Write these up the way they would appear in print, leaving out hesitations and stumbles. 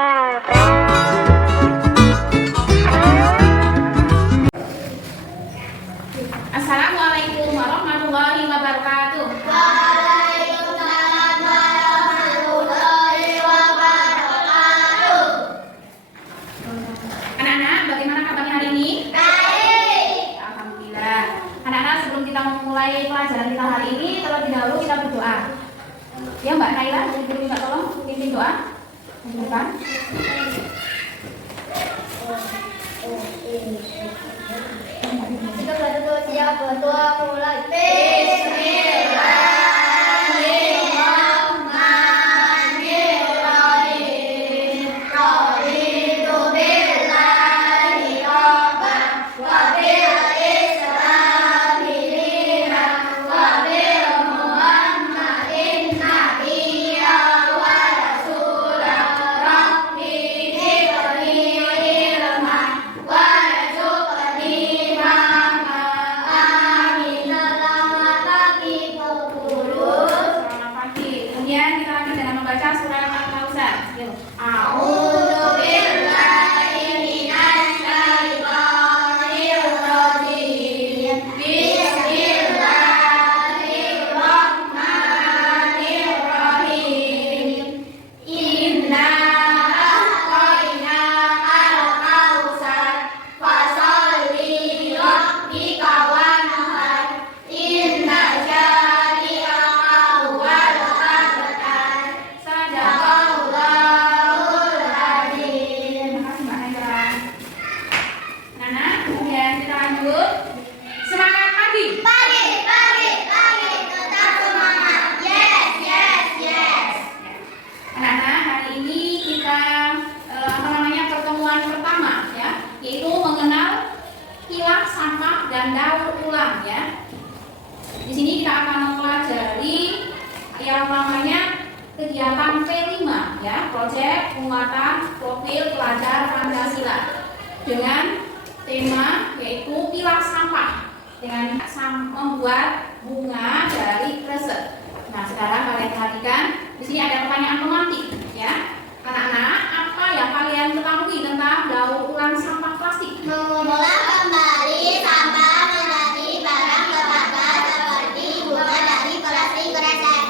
Assalamualaikum warahmatullahi wabarakatuh. Waalaikumsalam warahmatullahi wabarakatuh. Anak-anak, bagaimana kabarnya hari ini? Baik. Alhamdulillah. Anak-anak, sebelum kita memulai pelajaran kita hari ini, terlebih dahulu kita berdoa. Ya Mbak Naila, guru minta tolong pimpin doa. Bukan? Kita berdoa siap berdoa mulai. Bismillahirrahmanirrahim. Raditu billahi rabban wa bil islami dinan wa bil muhammadin nabiyyan wa rasulan. Rabbi zidni ilman wa rzuqni Selamat pagi. Kemudian kita lanjut dengan membaca surah Al-Kausar. Yuk. A'udzu billahi minasy syaithanir rajim. Bismillahirrahmanirrahim. Inna a'tainakal kautsar fasholli li rabbika wanhar. Inna syani'aka huwal abtar. Sadaqallahul adzim. Terima kasih Mbak Naila. Anak-anak, kemudian kita lanjut. Semangat pagi. Pagi, tetap semangat. Yes. Anak-anak, hari ini kita pertemuan pertama ya, yaitu mengenal kilah sampah dan daur ulang ya. Di sini kita akan mempelajari yang namanya kegiatan P5 ya, proyek penguatan profil pelajar Pancasila dengan tema yaitu pilah sampah dengan membuat bunga dari kresek. Nah, sekarang kalian perhatikan di sini ada pertanyaan pemantik ya. Anak-anak, apa yang kalian ketahui tentang daur ulang sampah plastik? Mengolah kembali sampah menjadi barang berharga seperti bunga dari plastik kresek.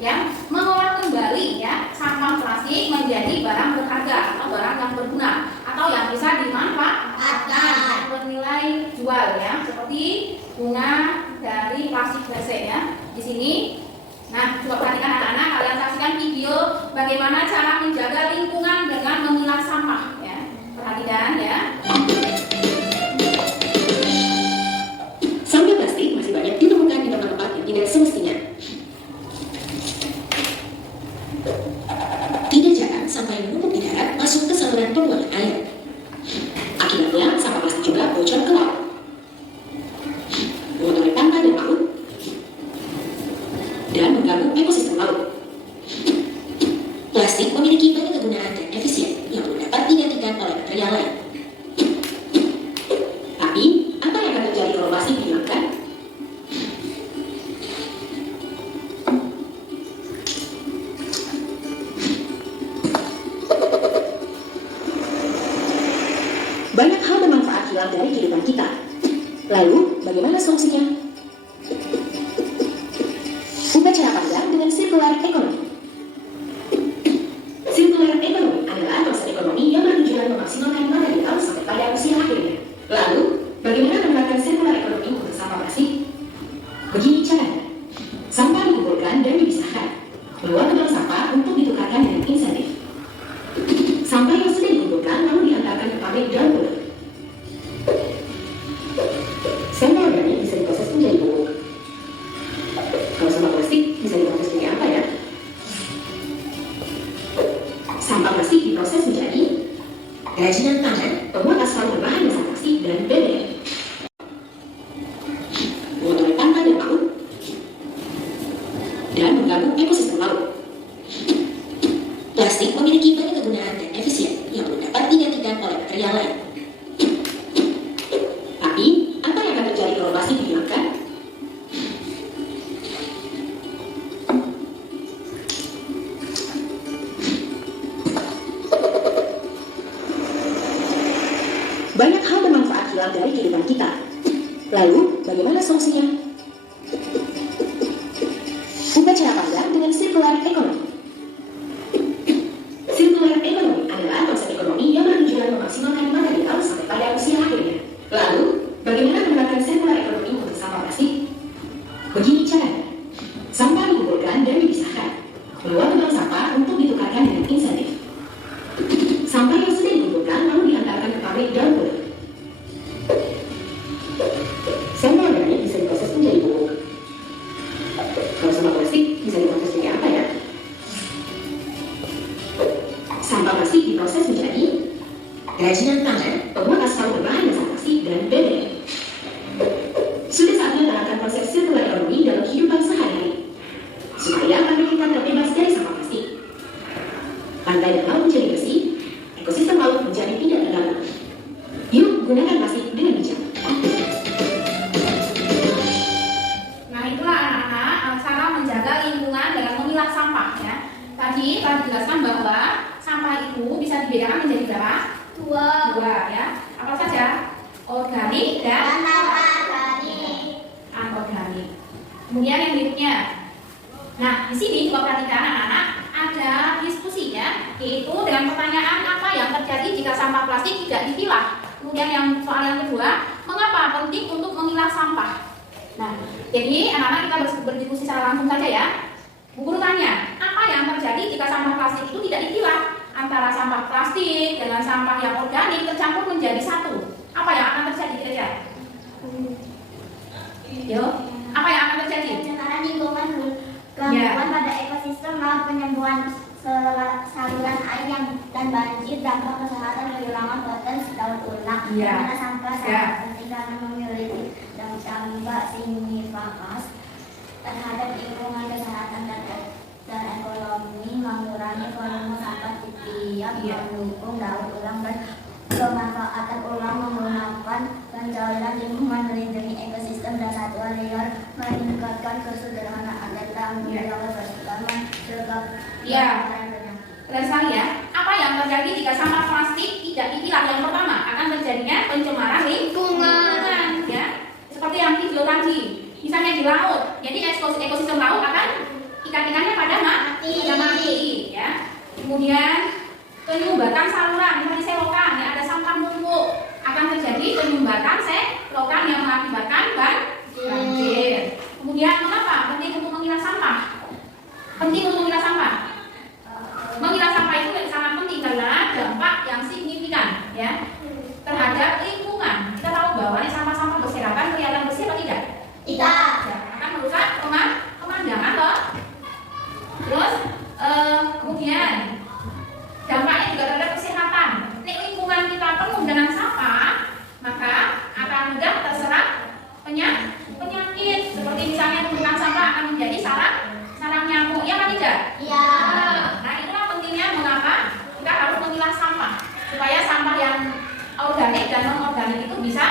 Ya, mengolah kembali ya sampah plastik menjadi barang berharga atau barang yang berguna atau yang bisa dimanfaatkan bernilai jual ya, seperti bunga dari plastik kresek ya. Di sini, nah coba perhatikan anak-anak, kalian saksikan video bagaimana cara menjaga lingkungan dengan memilah sampah ya. Perhatikan ya. Sampah plastik masih banyak ditemukan di tempat-tempat yang tidak semestinya. Tidak jarang sampah yang menumpuk di darat masuk ke saluran pembuangan air. Akibatnya, sampah plastik juga bocor ke laut, mengotori pantai dan laut, dan mengganggu ekosistem laut. Plastik memiliki banyak kegunaan dan efisien yang belum dapat digantikan oleh material lain. Tapi, apa yang akan terjadi kalau plastik dihilangkan? Banyak hal bermanfaat hilang dari kehidupan kita. Lalu, bagaimana solusinya? Upacara panjang dengan sirkular ekonomi. Sirkular ekonomi adalah konsep ekonomi yang bertujuan memaksimalkan material sampai pada usia akhirnya. Lalu, bagaimana menerapkan sirkular ekonomi untuk sampah plastik? Begini caranya. Sampah dikumpulkan dan dipisahkan. Bawa ke bank sampah untuk ditukarkan dengan insentif. Sampah yang sudah dikumpulkan lalu diantarkan ke pabrik daur ulang. Sampah organik bisa diproses menjadi pupuk. Kalau sampah plastik bisa diproses menjadi apa ya? Sampah plastik diproses menjadi kerajinan tangan, pembuat aspal berbahan dasar plastik dan BBM. Mengotori pantai dan laut, dan mengganggu ekosistem laut. Plastik memiliki banyak kegunaan dan efisien yang belum dapat digantikan oleh material lain. Tapi, apa yang akan terjadi kalau plastik dihilangkan? Banyak hal bermanfaat hilang dari kehidupan kita. Lalu, bagaimana solusinya? Ubah cara pandang dengan circular economy. Circular economy adalah konsep ekonomi yang bertujuan memaksimalkan material sampai pada usia akhirnya. Lalu, bagaimana menerapkan circular economy untuk sampah plastik? Begini caranya. Sampah dikumpulkan dan dipisahkan. Bawa tukang sampah untuk ditukarkan dengan insentif. Sampah yang sudah dikumpulkan lalu diantarkan ke pabrik daur ulang. Sampah organik bisa diproses menjadi pupuk. Kalau sampah plastik bisa diproses menjadi apa ya? Sampah plastik diproses menjadi kerajinan tangan, pembuat aspal berbahan dasar plastik, dan BBM. Sudah saatnya menerapkan konsep circular economy dalam kehidupan sehari-hari, supaya pantai kita terbebas dari sampah plastik. Pantai dan laut menjadi bersih, ekosistem laut menjadi tidak terganggu. Yuk, gunakan plastik dengan bijak. Nah, itulah anak-anak cara menjaga lingkungan dengan memilah sampah ya. Tadi telah dijelaskan bahwa sampah itu bisa dibedakan menjadi berapa? Dua ya. Apa saja? Organik dan anorganik. Kemudian yang berikutnya. Nah, di sini juga perhatikan anak-anak ada diskusinya, yaitu dengan pertanyaan apa yang terjadi jika sampah plastik tidak dipilah. Kemudian soal yang kedua, mengapa penting untuk memilah sampah? Nah, jadi anak-anak kita berdiskusi secara langsung saja ya. Bu Guru tanya, apa yang terjadi jika sampah plastik itu tidak dipilah? Antara sampah plastik dengan sampah yang organik tercampur menjadi satu. Apa yang akan terjadi kira-kira? Yo, apa yang akan terjadi? Pencemaran lingkungan, gangguan pada ekosistem, laut, penyembuhan saluran air dan banjir, dampak kesehatan, kehilangan potensi daur ulang. Karena sampah sangat penting karena memiliki dampak signifikan terhadap lingkungan, kesehatan, dan ekonomi, mengurangi volume sampah di tiap, mendukung daur ulang dan pemanfaatan ulang, menggunakan pencairan lingkungan, melindungi ekosistem dan satwa liar, meningkatkan kesederhanaan dan tanggung jawab bersama serta Keren sekali ya. Apa yang terjadi jika sampah plastik tidak dipilah? Yang pertama akan terjadinya pencemaran lingkungan ya. Seperti yang video tadi, misalnya di laut. Jadi ekosistem laut akan ikan-ikannya pada mati ya. Kemudian penyumbatan saluran, misalnya selokan ya, ada sampah numpuk, akan terjadi penyumbatan selokan yang mengakibatkan banjir. Kemudian mengapa penting untuk memilah sampah? Penting untuk memilah sampah. Memilah sampah itu sangat penting karena dampak yang signifikan ya terhadap lingkungan. Kita tahu bahwa sampah-sampah berserakan kelihatan bersih atau tidak? Tidak. Akan merusak pemandangan loh. Terus kemudian dampaknya juga terhadap kesehatan. Nek lingkungan kita penuh dengan sampah, maka akan mudah terserang penyakit. Seperti misalnya tumpukan sampah akan menjadi sarang nyamuk, ya kan tidak? Iya. Nah, itulah pentingnya mengapa kita harus memilah sampah supaya sampah yang organik dan non organik itu bisa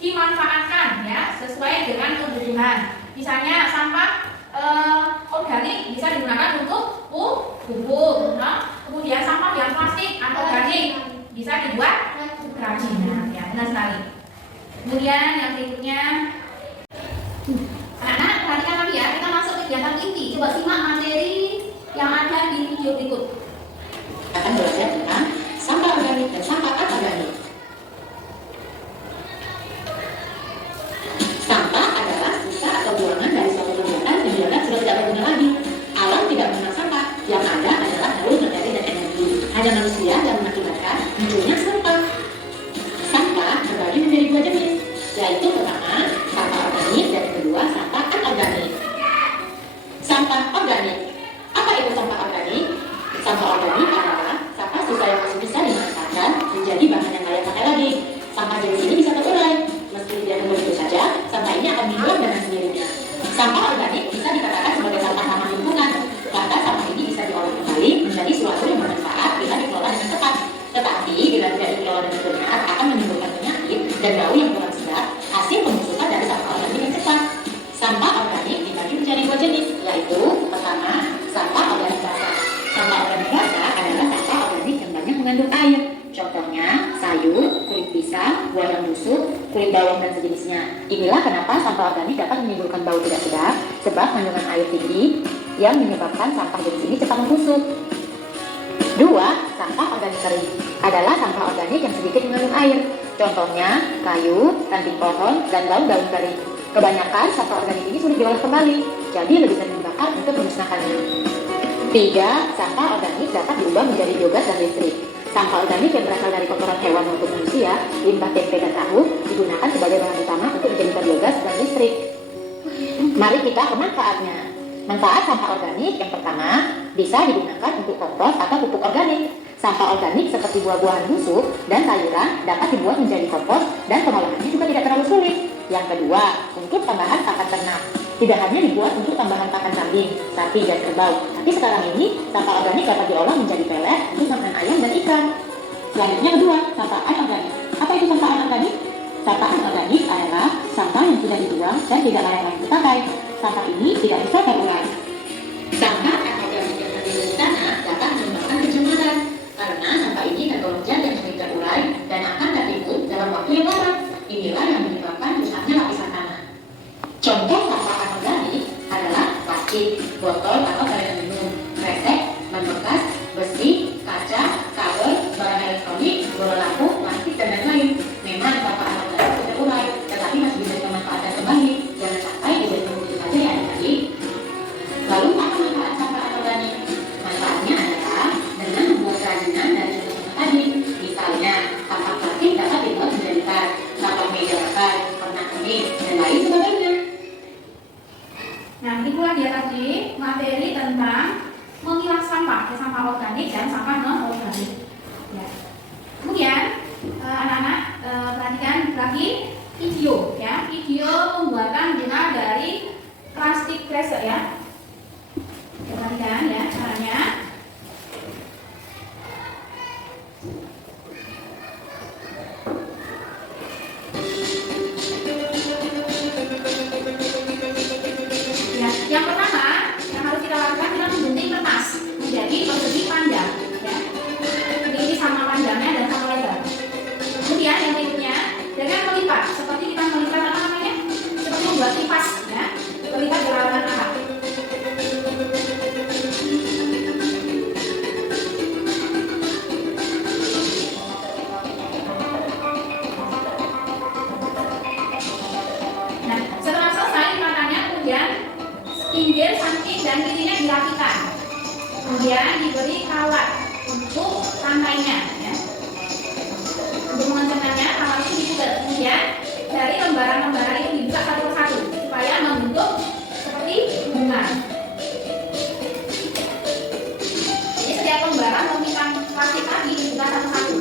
dimanfaatkan ya sesuai dengan kebutuhan. Misalnya sampah organik bisa digunakan untuk pupuk, kemudian sampah yang plastik anorganik bisa dibuat kerajinan ya, benar sekali. Kemudian yang berikutnya, anak-anak perhatikan lagi ya, kita masuk kegiatan inti. Coba simak materi yang ada di video berikut. Akan belajar tentang sampah organik dan sampah anorganik. Sampah adalah sisa atau buangan dari suatu kegiatan yang dianggap sudah tidak berguna lagi. Alam tidak mengenal sampah, yang ada adalah jalur materi dan energi. Hanya manusia yang mengakibatkan munculnya sampah. Sampah terbagi menjadi dua jenis, yaitu pertama sampah organik dan kedua sampah anorganik. Sampah organik. Apa itu sampah organik? Sampah organik adalah sampah sisa yang masih bisa dimanfaatkan menjadi bahan yang layak pakai lagi. Sampah jenis ini bisa terurai. Meski dibiarkan begitu saja, sampah ini akan hilang dengan sendirinya. Sampah organik bisa dikatakan sebagai sampah ramah lingkungan, karena sampah ini bisa diolah kembali menjadi sesuatu yang bermanfaat bila dikelola dengan tepat. Tetapi bila tidak dikelola dengan benar, akan menimbulkan penyakit dan bau yang kurang sedap, hasil pembusukan dari sampah organik yang cepat. Sampah organik dibagi menjadi dua jenis, yaitu pertama, sampah organik basah. Sampah organik basah adalah sampah organik yang banyak mengandung air. Contohnya sayur, kulit pisang, buah dan busuk, kulit bawang dan sejenisnya. Inilah kenapa sampah organik dapat menimbulkan bau tidak sedap, sebab kandungan air tinggi yang menyebabkan sampah jenis ini cepat membusuk. 2. Sampah organik kering adalah sampah organik yang sedikit mengandung air. Contohnya, kayu, ranting pohon, dan daun-daun kering. Kebanyakan sampah organik ini sulit diolah kembali, jadi lebih sering dibakar untuk memusnahkannya. 3. Sampah organik dapat diubah menjadi biogas dan listrik. Sampah organik yang berasal dari kotoran hewan maupun manusia, limbah tempe dan tahu, digunakan sebagai bahan utama untuk dijadikan biogas dan listrik. Mari kita ke manfaatnya. Manfaat sampah organik yang pertama, bisa digunakan untuk kompos atau pupuk organik. Sampah organik seperti buah-buahan busuk dan sayuran dapat dibuat menjadi kompos dan pengolahannya juga tidak terlalu sulit. Yang kedua, untuk tambahan pakan ternak. Tidak hanya dibuat untuk tambahan pakan kambing, sapi, dan kerbau, tapi sekarang ini sampah organik dapat diolah menjadi pelet untuk makan ayam dan ikan. Selanjutnya kedua, sampahan organik. Apa itu sampahan organik? Sampahan organik adalah sampah yang sudah dibuang dan tidak layak lagi dipakai. Sampah ini tidak bisa terurai. Sampah organik yang tertimbun di tanah dapat menyebabkan pencemaran karena sampah ini tergolong zat yang sulit terurai dan akan tertimbun dalam waktu yang lama. Inilah yang menyebabkan rusaknya lapisan tanah. Contoh sampah organik adalah plastik, botol atau kemasan minum, kresek, ban bekas, besi, kaca, kabel, barang elektronik, bola lampu, plastik, dan lain-lain. Memang sampah organik tidak terurai, tetapi masih bisa dimanfaatkan kembali. Jangan sampai dijadikan begitu saja ya adik-adik. Lalu apa manfaat sampah organik? Manfaatnya adalah dengan membuat kerajinan dari sampah tadi. Misalnya, sampah plastik dapat dibuat menjadi tas, sampah meja makan, pernak pernik, dan lain sebagainya. Nah, itulah dia tadi materi tentang memilah sampah, sampah organik dan sampah non organik. Ya. Kemudian anak-anak perhatikan lagi video, ya, video pembuatan bunga dari plastik kresek ya. Perhatikan ya caranya. Yang pertama yang harus kita lakukan, kita menggunting kertas menjadi persegi panjang, ya. Ini sama panjangnya dan sama lebar. Kemudian yang berikutnya dengan melipat, seperti kita melipat apa namanya? Seperti membuat kipas, ya. Melipat gerakan arah. Nah, setelah selesai matanya, kemudian pinggir, samping, dan kirinya dirapikan. Kemudian diberi kawat untuk lantainya, ya. Untuk mengencangkannya, kawat itu diputar. Kemudian dari lembaran-lembaran itu dibuka satu persatu supaya membentuk seperti bunga. Jadi setiap lembaran menggunakan plastik tadi dibuka satu-satu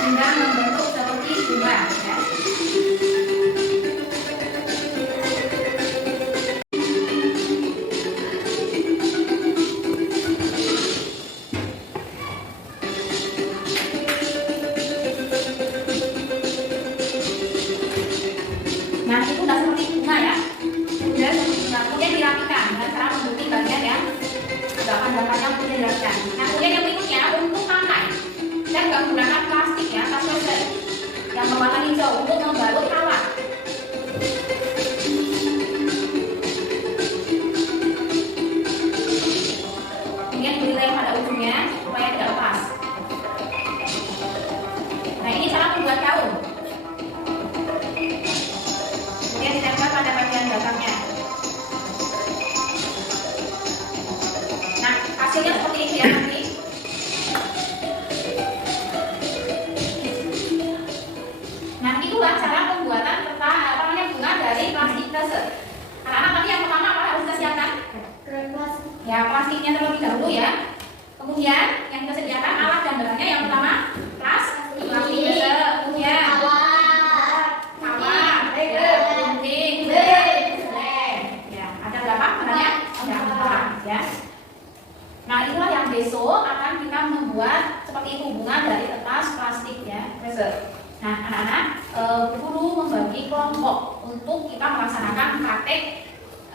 hingga membentuk seperti bunga, ya. Nah, itu udah seperti bunga ya. Kemudian dirapikan dengan cara membentuk bagian yang dapat-dapatnya kemudian dirapikan. Nah, kemudian yang berikutnya untuk lantai, kita juga menggunakan plastik ya, plastik yang berwarna hijau untuk membalut kawat. Kemudian dilem pada ujungnya supaya tidak lepas. Nah, ini cara membuat gaun. Kemudian ditempel pada bagian belakangnya. Nah, hasilnya seperti ini ya nanti. Nah, itulah cara pembuatan bunga dari plastik kresek. Anak-anak tadi yang pertama apa harus kita siapkan? Ya, plastiknya terlebih dahulu ya. Kemudian yang kita sediakan alat dan barangnya. Yang pertama plastik kresek, kemudian ya. Nah, itulah yang besok akan kita membuat seperti itu bunga dari kertas plastik ya, kresek. Nah, anak-anak guru membagi kelompok untuk kita melaksanakan praktek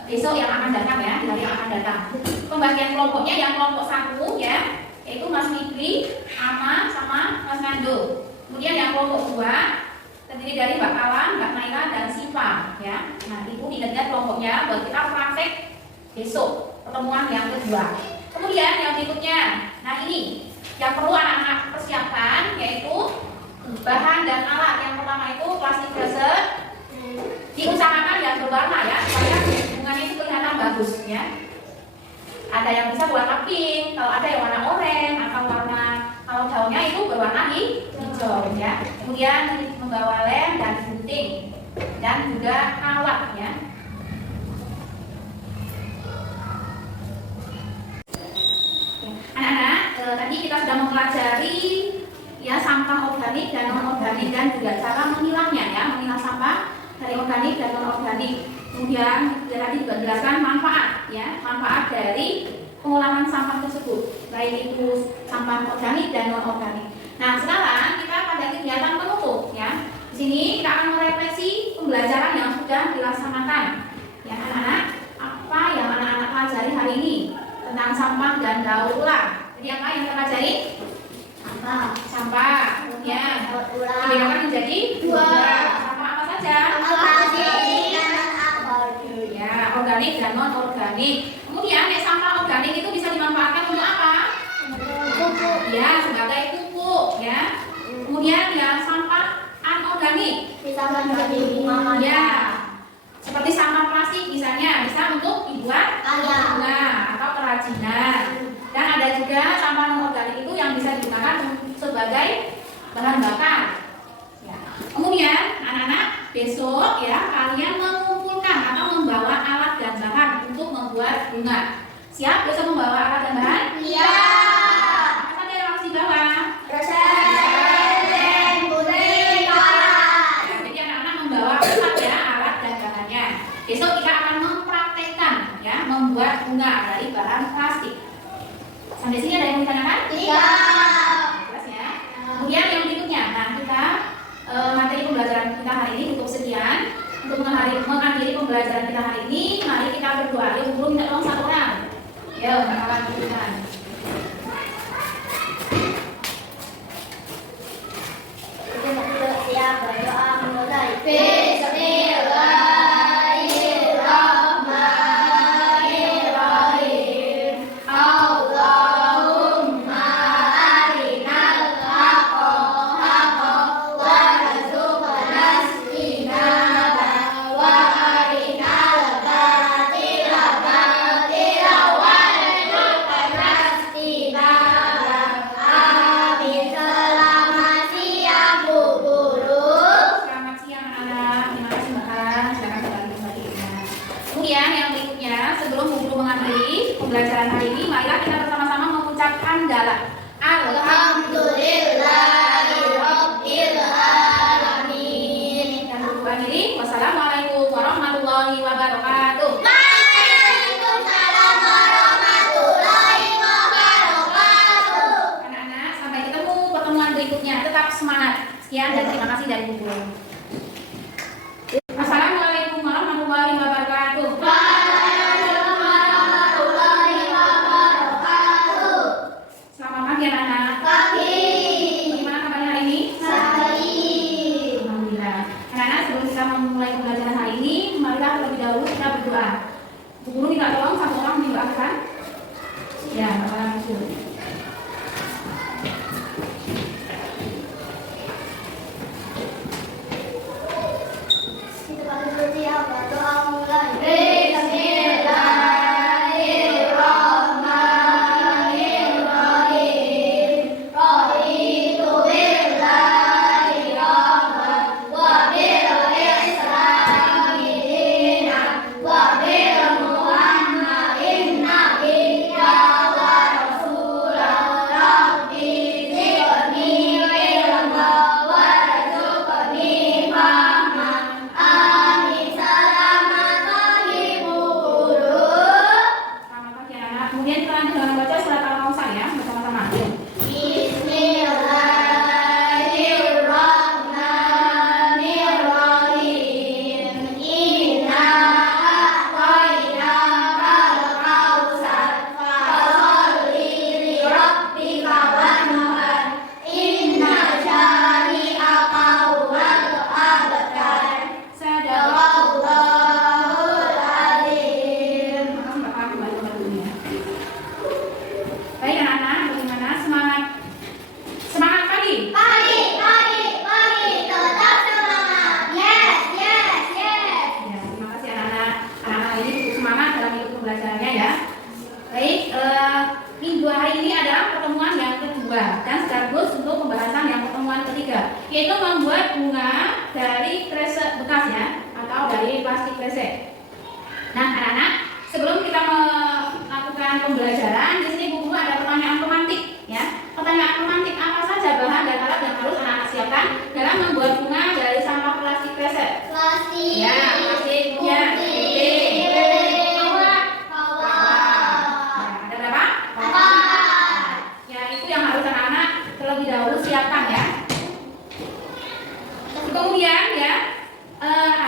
besok yang akan datang ya, di hari yang akan datang. Pembagian kelompoknya yang kelompok 1 ya, yaitu Mas Fikri, Ama, sama Mas Nando. Kemudian yang kelompok 2 terdiri dari Mbak Kawan, Mbak Naila, dan Siva ya. Nah, Ibu ingat kelompoknya buat kita praktek besok pertemuan yang kedua. Kemudian yang berikutnya, nah ini yang perlu anak-anak persiapkan yaitu bahan dan alat. Yang pertama itu plastik frozen, diusahakan yang berwarna ya supaya bunganya itu kelihatan bagus ya. Ada yang bisa warna pink, kalau ada yang warna oranye atau warna, kalau daunnya itu berwarna hijau ya. Kemudian membawa lem dan gunting dan juga alat ya. Anak-anak, tadi kita sudah mempelajari ya sampah organik dan non organik dan juga cara memilahnya ya, memilah sampah dari organik dan non organik. Kemudian tadi juga jelaskan manfaat ya, manfaat dari pengolahan sampah tersebut, baik itu sampah organik dan non organik. Nah, sekarang kita pada kegiatan penutup ya. Di sini kita akan merefleksi pembelajaran yang sudah dilaksanakan. Ya, anak-anak, apa yang anak-anak pelajari hari ini tentang sampah dan daur ulang? Jadi apa yang kita pelajari? Sampah. Kemudian dibedakan menjadi 2. Sampah apa saja? Ya, organik dan non organik. Kemudian sampah organik itu bisa dimanfaatkan untuk apa? Pupuk. Ya, sebagai pupuk ya. Kemudian ya sampah anorganik Bisa menjadi bunga. ya, seperti sampah plastik misalnya bisa untuk dibuat bunga atau kerajinan. Dan ada juga sampah non organik itu yang bisa digunakan sebagai bahan bakar. Ya. Kemudian anak-anak besok ya kalian mengumpulkan atau membawa alat dan bahan untuk membuat bunga. Siap besok membawa alat dan bahan? Iya. Apa saja yang harus dibawa? Jadi anak-anak membawa alat ya, alat dan bahannya. Besok kita akan mempraktekkan ya membuat bunga dari bahan plastik. Sampai sini ada yang mau ditanyakan? Iya. Jelas ya. Kemudian yang berikutnya, nah kita materi pembelajaran kita hari ini cukup sekian. Untuk mengakhiri pembelajaran kita hari ini, mari kita berdoa. Yuk, guru minta tolong 1 orang. Yuk, kawan bukan. Siap berdoa mulai. Selamat siang anak-anak. Terima kasih makan. Silakan kembali kembalinya. Kemudian yang berikutnya, sebelum guru mengakhiri pembelajaran hari ini, marilah kita bersama-sama mengucapkan dalam Alhamdulillahirobbilalamin. dan berdoa diri. Wassalamualaikum warahmatullahi wabarakatuh. Waalaikumsalam warahmatullahi wabarakatuh. Anak-anak, sampai ketemu pertemuan berikutnya. Tetap semangat. Sekian dan terima kasih dari guru. Assalamualaikum warahmatullahi wabarakatuh. Waalaikumsalam warahmatullahi wabarakatuh. Selamat pagi anak-anak. Pagi. Bagaimana kabarnya hari ini? Baik. Alhamdulillah. Anak-anak, sebelum kita memulai pembelajaran hari ini, marilah terlebih dahulu kita berdoa. Guru minta tolong 1 orang mendoakan. Ya, Bapak Ibu. yaitu membuat bunga dari kresek bekas ya, atau dari plastik kresek. Nah, anak-anak, sebelum kita melakukan pembelajaran, di sini Bu Guru ada pertanyaan pemantik ya. Pertanyaan pemantik, apa saja bahan dan alat yang harus anak-anak siapkan dalam membuat bunga dari sampah plastik kresek? Plastik. Ya, plastik, kemudian ada berapa? Ya, itu yang harus anak-anak terlebih dahulu siapkan ya. Kemudian ya,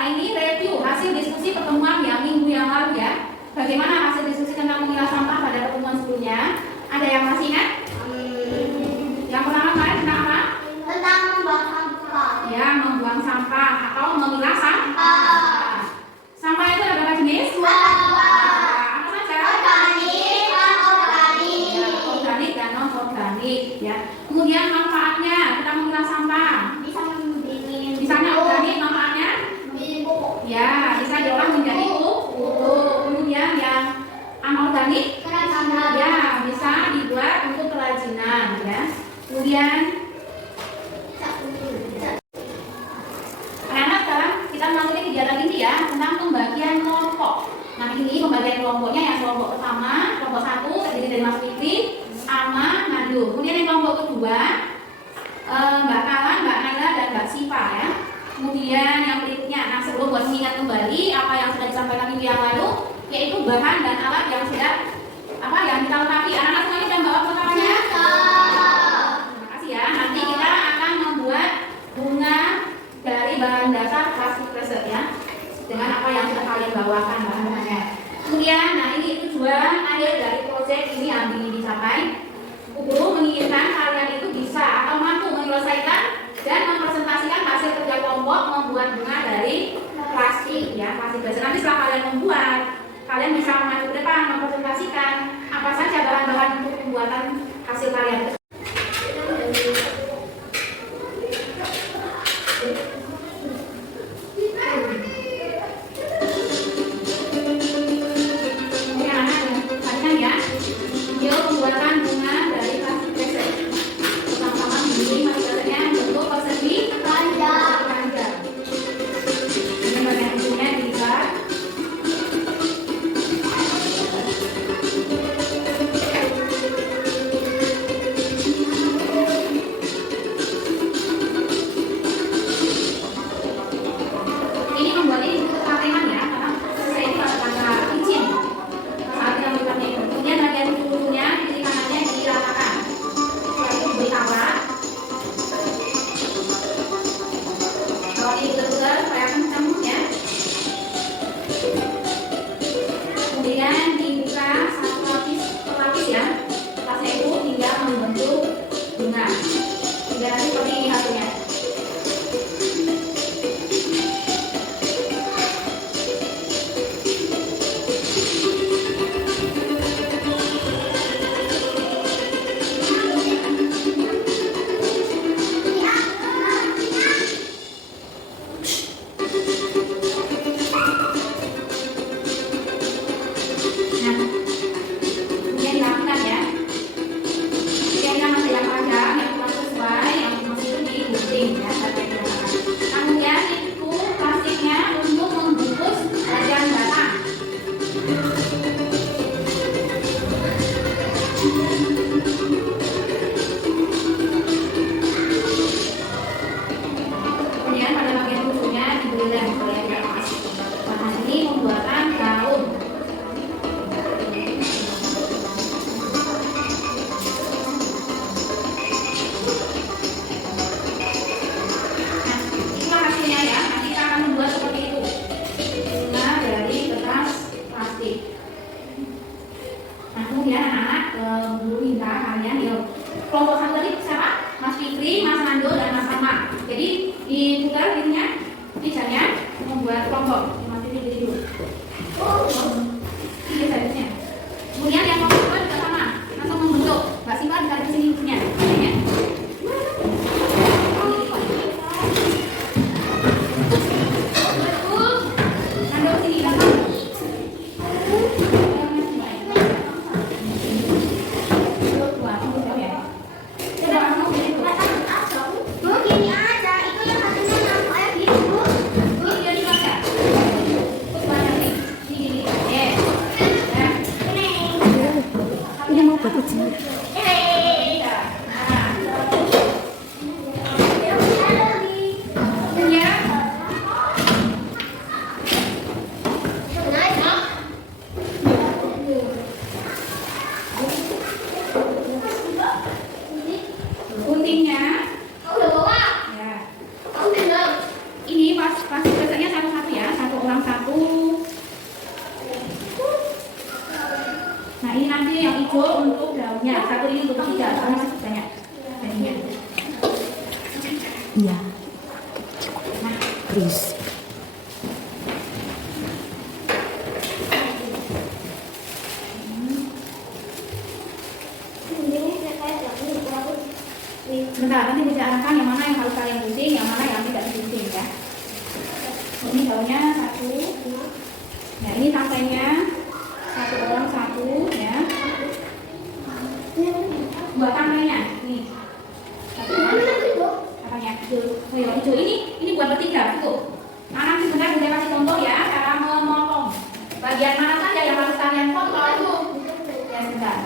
ini review hasil diskusi pertemuan yang minggu yang lalu ya. Bagaimana hasil diskusi tentang memilah sampah pada pertemuan sebelumnya? Ada yang masih ingat? Yang pertama kemarin tentang apa? Tentang membuang sampah. Ya, membuang sampah atau memilah sampah. Sampah itu ada berapa jenis? Apa saja? Organik, anorganik. Ya, organik dan non organik ya. Kemudian manfaatnya kita memilah sampah. Bisa membimbing. Misalnya organik manfaatnya ya bisa diolah menjadi pupuk. Kemudian yang anorganik ya bisa dibuat untuk kerajinan ya. Kemudian anak-anak sekarang kita melakukan kegiatan ini ya tentang pembagian kelompok. Nah ini pembagian kelompoknya yang kelompok pertama, kelompok 1 terdiri dari Mas Fikri, Alma, Nadu. Kemudian yang kelompok kedua Mbak Kalan, Mbak Naila dan Mbak Siva ya. Kemudian yang berikutnya, nah sebelum buat mengingat kembali apa yang sudah disampaikan minggu yang lalu, yaitu bahan dan alat yang sudah yang kita lengkapi. Anak-anak semuanya sudah bawa perlengkapannya? Terima kasih ya. Nanti kita akan membuat bunga dari bahan dasar plastik kresek ya, dengan apa yang sudah kalian bawakan bahan-bahannya. Kemudian, nah ini tujuan akhir dari proyek ini yang ingin dicapai. Guru menginginkan kalian itu bisa atau mampu menyelesaikan dan mempresentasikan hasil kerja kelompok membuat bunga dari plastik ya, plastik kresek. Nanti setelah kalian membuat, kalian bisa maju ke depan mempresentasikan apa saja bahan-bahan untuk pembuatan hasil kalian. Iya. Nah, Terus. bentar, nanti bisa arahkan yang mana yang harus kalian gunting, yang mana yang tidak digunting ya. Ini daunnya satu, ya ini sampainya satu orang satu ya. Buat sampainya, nih. Satu orang. Apanya? Hijau ini buat bertiga itu. Nah, nanti sebentar saya kasih contoh ya cara memotong. Bagian mana saja yang harus kalian potong? Ya sebentar.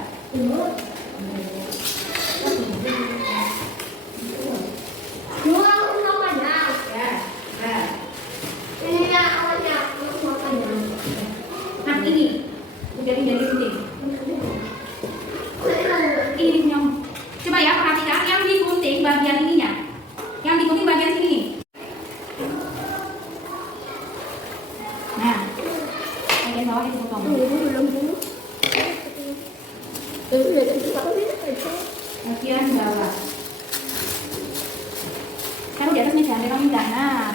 Nah ini udah menjadi gunting. Ini yang coba ya perhatikan yang digunting bagian ininya, yang digunting bagian sini. Nah, bagian bawah itu potong. Bagian bawah. Kalau di atasnya jangan terlalu indah. Nah,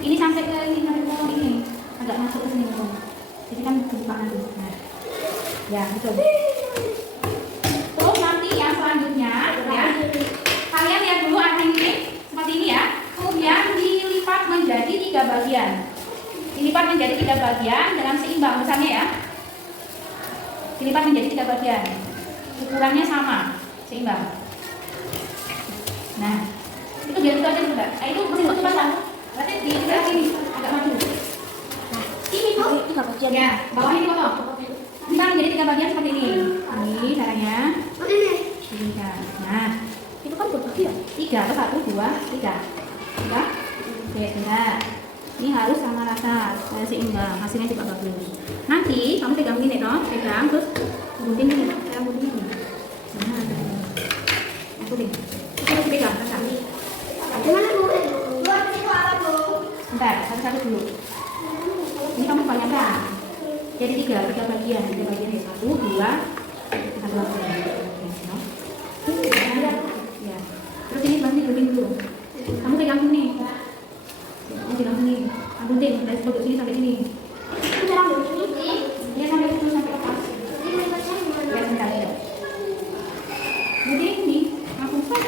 ini sampai ke ini sampai ke ini agak masuk ke sini potong. Jadi kan kebuka nanti. Nah, ya betul. Terus nanti yang selanjutnya ya, kalian lihat dulu ada ini seperti ini ya. Kemudian dilipat menjadi 3 bagian. Dilipat menjadi 3 bagian dengan seimbang besarnya ya. Dilipat menjadi 3 bagian. Ukurannya sama, seimbang. Nah, itu biar itu aja sudah. Nah, itu mesti pasang. Berarti di sebelah sini agak maju. Ini tuh 3 bagian. Ya, bawahnya dipotong. Ini kan menjadi 3 bagian seperti ini. Ini caranya. Ini kan. Nah, Itu kan berbagi ya? 3 atau 1, 2, 3. Ya. Oke, benar. Ini harus sama rata, supaya seimbang, hasilnya juga bagus. Nanti kamu pegang ini toh, pegang terus gunting ini, saya gunting ini. Nah, aku deh. Kita pegang rata. Gimana Bu? Buat itu apa Bu? Bentar, satu-satu dulu. Ini kamu banyakkan. Jadi 3 bagian, 3 bagian ya. 1, 2, 1 lagi. Ya. Terus ini nanti gunting dulu. Kamu pegang sini. Kamu pegang sini. Kamu gunting dari sebelah sini sampai sini. Itu cara gunting. Ya sampai situ sampai lepas. Ya sebentar ya. Gunting ini, langsung stop.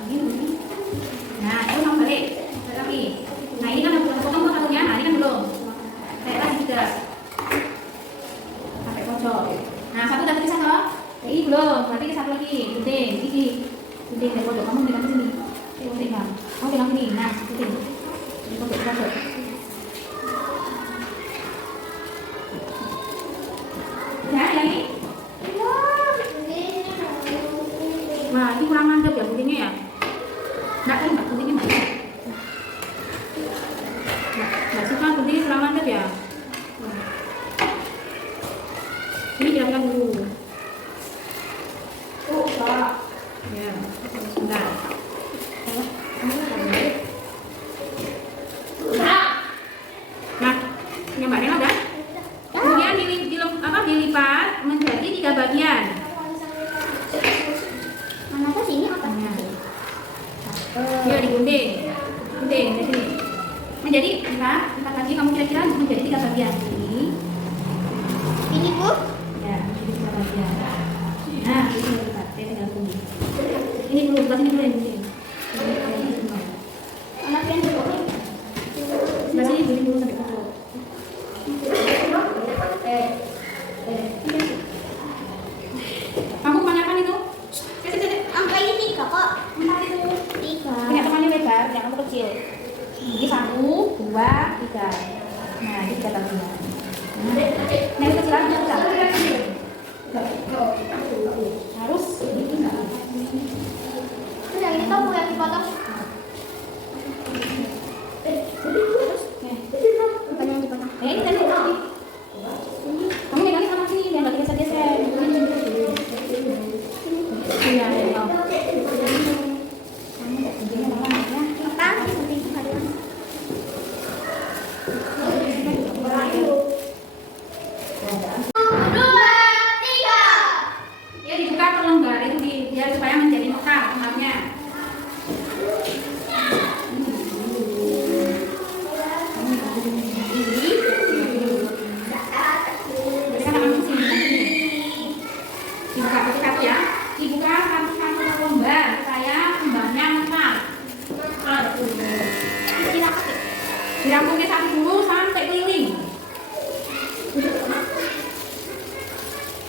Begini. Nah, itu kamu balik. Lagi. Nah, ini kan udah potong tuh satunya. Nah, ini kan belum. Saya kasih juga. Sampai pojok. Nah, satu udah terpisah toh? Ini belum. Berarti satu lagi. Gunting. Ini. Gunting dari pojok. Kamu pegang sini. Gunting kamu. Kamu pegang sini. Nah, gunting. Di pojok. Ya, yang ini. Wah, ini kurang mantap ya guntingnya ya. Enggak guntingnya enggak. Enggak suka guntingnya kurang mantap ya. Ini diamkan dulu. Ya, sebentar. Nah, ini Mbak Nela udah. Kemudian dilipat menjadi 3 bagian. Mana tuh sini apa? Ya, digunting. Gunting dari sini. Menjadi lipat lagi kamu kira-kira menjadi 3 bagian. Ini Bu? Ya, menjadi 3 bagian. Nah, ini lipat. Saya tinggal tunggu. Ini dulu, bukan ini dulu yang gunting. Anak yang dulu. Sebelah sini gunting dulu sampai pojok. Kamu kebanyakan itu? Angka ini 3 kok. Bentar itu. 3. Punya temannya lebar, yang kamu kecil. Ini 1, 2, 3. Nah, ini 3 bagian. Nah, itu kecil aja, harus ini enggak? Terus yang ini kamu yang dipotong. Bukan yang dipotong. Ini tadi kamu megangnya sama sini, biar nggak geser-geser. Iya, ya. Kamu nggak guntingnya malah ya. Kan seperti itu kalian. Dua.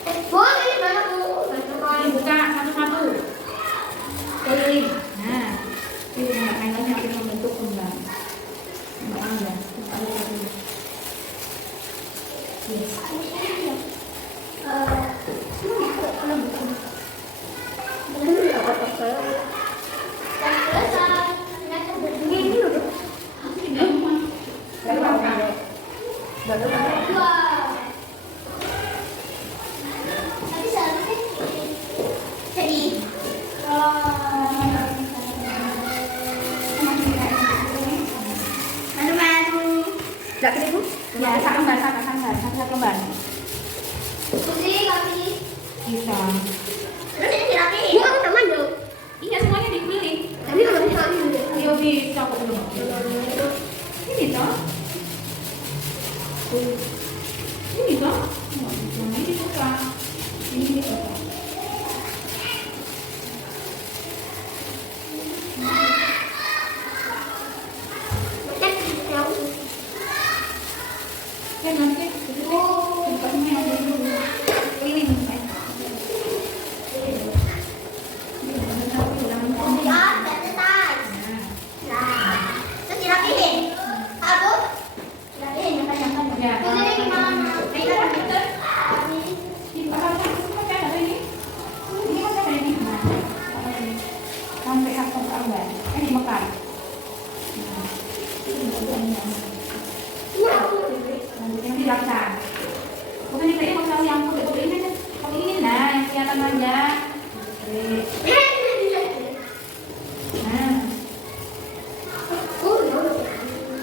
Bu, ini mana Bu? Dibuka satu-satu. Keliling. Nah, ini nggak mainannya akan membentuk kembang. Kembang ya. Satu-satu. Yes. Ya, satu kembar, satu kembar. Bisa. Iya, semuanya dipilih. Iya, bisa kok belum. Ini toh. Ini toh. Ini dibuka. Ini dibuka. Ya nanti buka semua yang dulu. Keliling. Sampai apa kabar? Dimakan. Yang dilaksanakan. Bukan ini mau yang putih ini kan? Kalau ini nah yang kelihatan aja. Nah,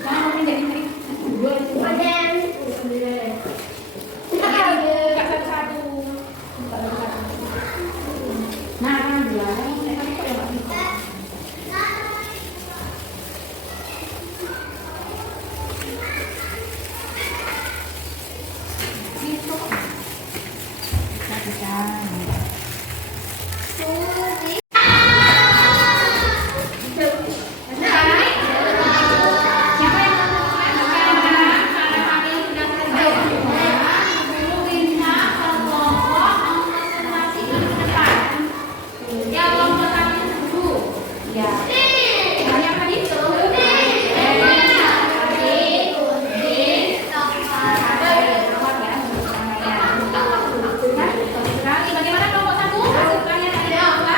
jangan mau pindah ini. Dua itu. Enggak satu-satu. Nah, kan dua. Tapi kok ya nggak bisa. Bagaimana kelompok satu? Hasil kalian ada apa?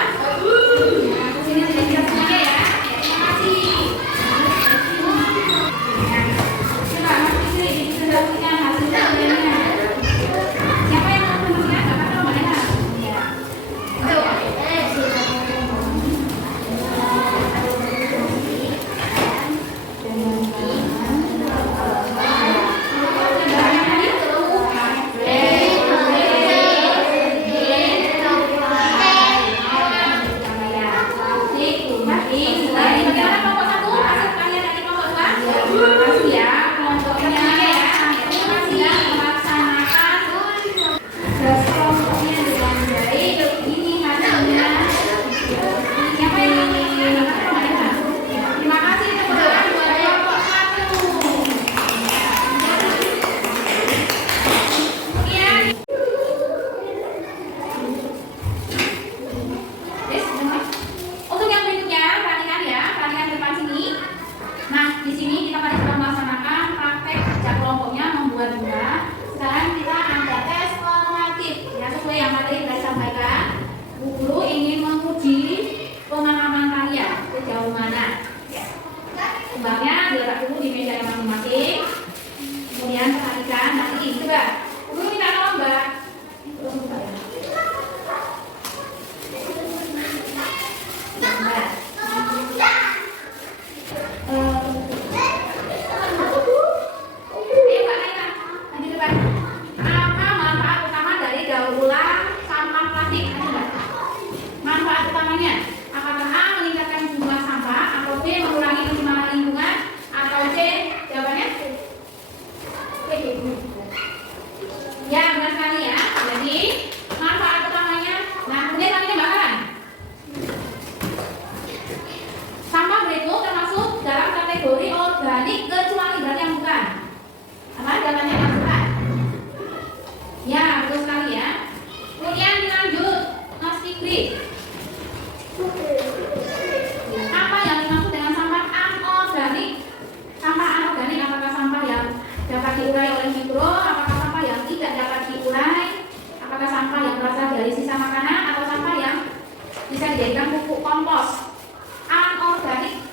yang berasal dari sisa makanan atau sampah yang bisa dijadikan pupuk kompos. Anorganik.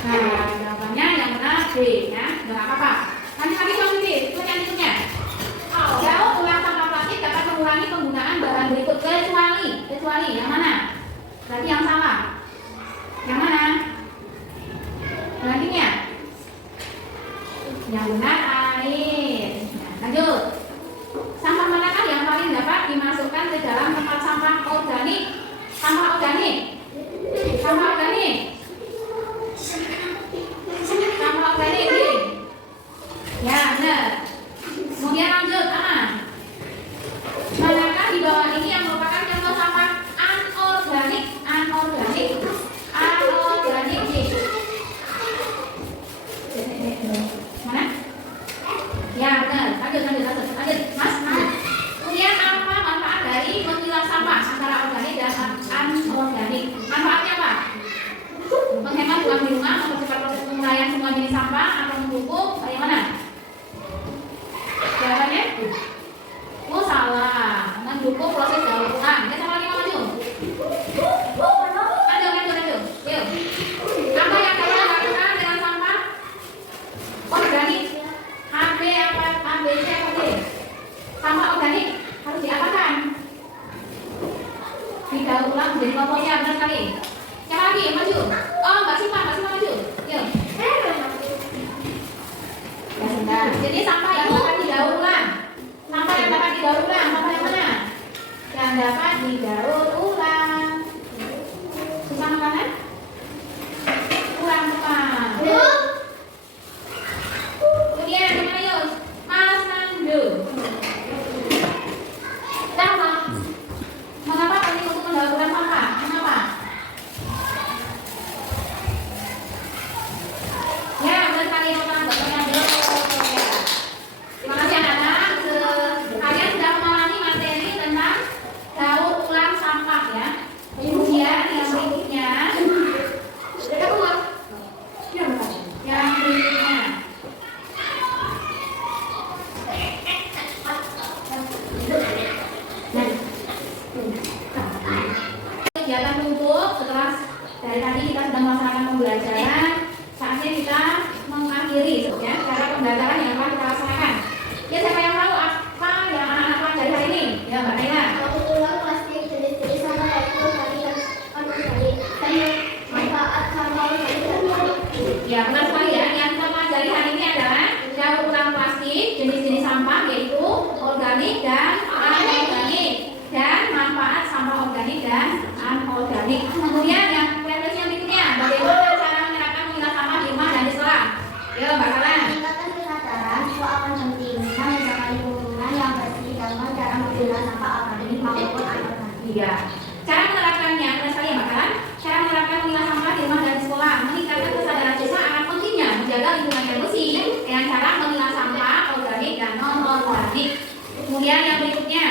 Nah, jawabannya yang benar B ya, nggak apa-apa. Nanti coba B, itu daur ulang sampah plastik dapat mengurangi penggunaan bahan berikut kecuali yang mana? Berarti yang salah. Yang mana? Selanjutnya. Yang benar air. Nah, lanjut. Sampah manakah yang paling dapat dimasukkan ke dalam tempat sampah organik? Sampah organik. Sampah organik. Sampah organik. Ya, benar. Kemudian lanjut, manakah di bawah ini yang merupakan contoh sampah anorganik? Anorganik. Mana? Ya, benar. Lanjut, Mas. Kemudian apa manfaat dari memilah sampah antara organik dan anorganik? Manfaatnya apa? Menghemat uang di rumah, mempercepat proses penguraian semua jenis sampah atau mendukung bagaimana? Jawabannya? Oh, salah. Mendukung proses daur ulang. Kita sama lagi maju. Lanjut. Yuk. Apa yang kalian lakukan dengan sampah organik? AB apa? ABC apa D? Sampah organik harus diapakan? Didaur ulang menjadi komposnya, benar sekali. Yang lagi, maju. Oh, Mbak Sipa maju. Yuk. Ya, sudah. Jadi sampah yang dapat didaur ulang. Sampah yang dapat didaur ulang, sampah yang mana? Yang dapat didaur ulang. Sisa makanan? Kurang tepat. Kemudian gimana yuk? Mas Nandu. Mengapa penting untuk mendaur ulang sampah? Mengapa? Ya, benar sekali teman-teman. Terima kasih anak-anak. Kalian sudah memahami materi tentang daur ulang sampah ya. Kemudian yang berikutnya, kegiatan tutup setelah dari tadi kita sudah melaksanakan pembelajaran. Saatnya kita mengakhiri ya cara pembelajaran yang telah kita laksanakan. Ya, siapa yang tahu apa yang anak-anak pelajari hari ini? Ya, Mbak Naila. Daur ulang plastik jenis-jenis sampah yaitu organik dan anorganik. Dan manfaat sampah organik dan anorganik. Ya, benar sekali ya. Yang kita pelajari hari ini adalah daur ulang plastik jenis-jenis sampah yaitu organik dan anorganik dan manfaat sampah organik dan anorganik. Kemudian yang referensi berikutnya, bagaimana cara menerapkan memilah sampah di rumah dan di sekolah? Yuk, Mbak Kala. Meningkatkan kesadaran siswa akan pentingnya menjaga lingkungan yang bersih dengan cara memilah sampah organik maupun anorganik. Iya. Cara menerapkannya, benar sekali ya Mbak Kala. Cara menerapkan memilah sampah di rumah dan di sekolah meningkatkan kesadaran siswa akan pentingnya menjaga lingkungan yang bersih dengan cara memilah sampah organik dan non organik. Kemudian yang berikutnya,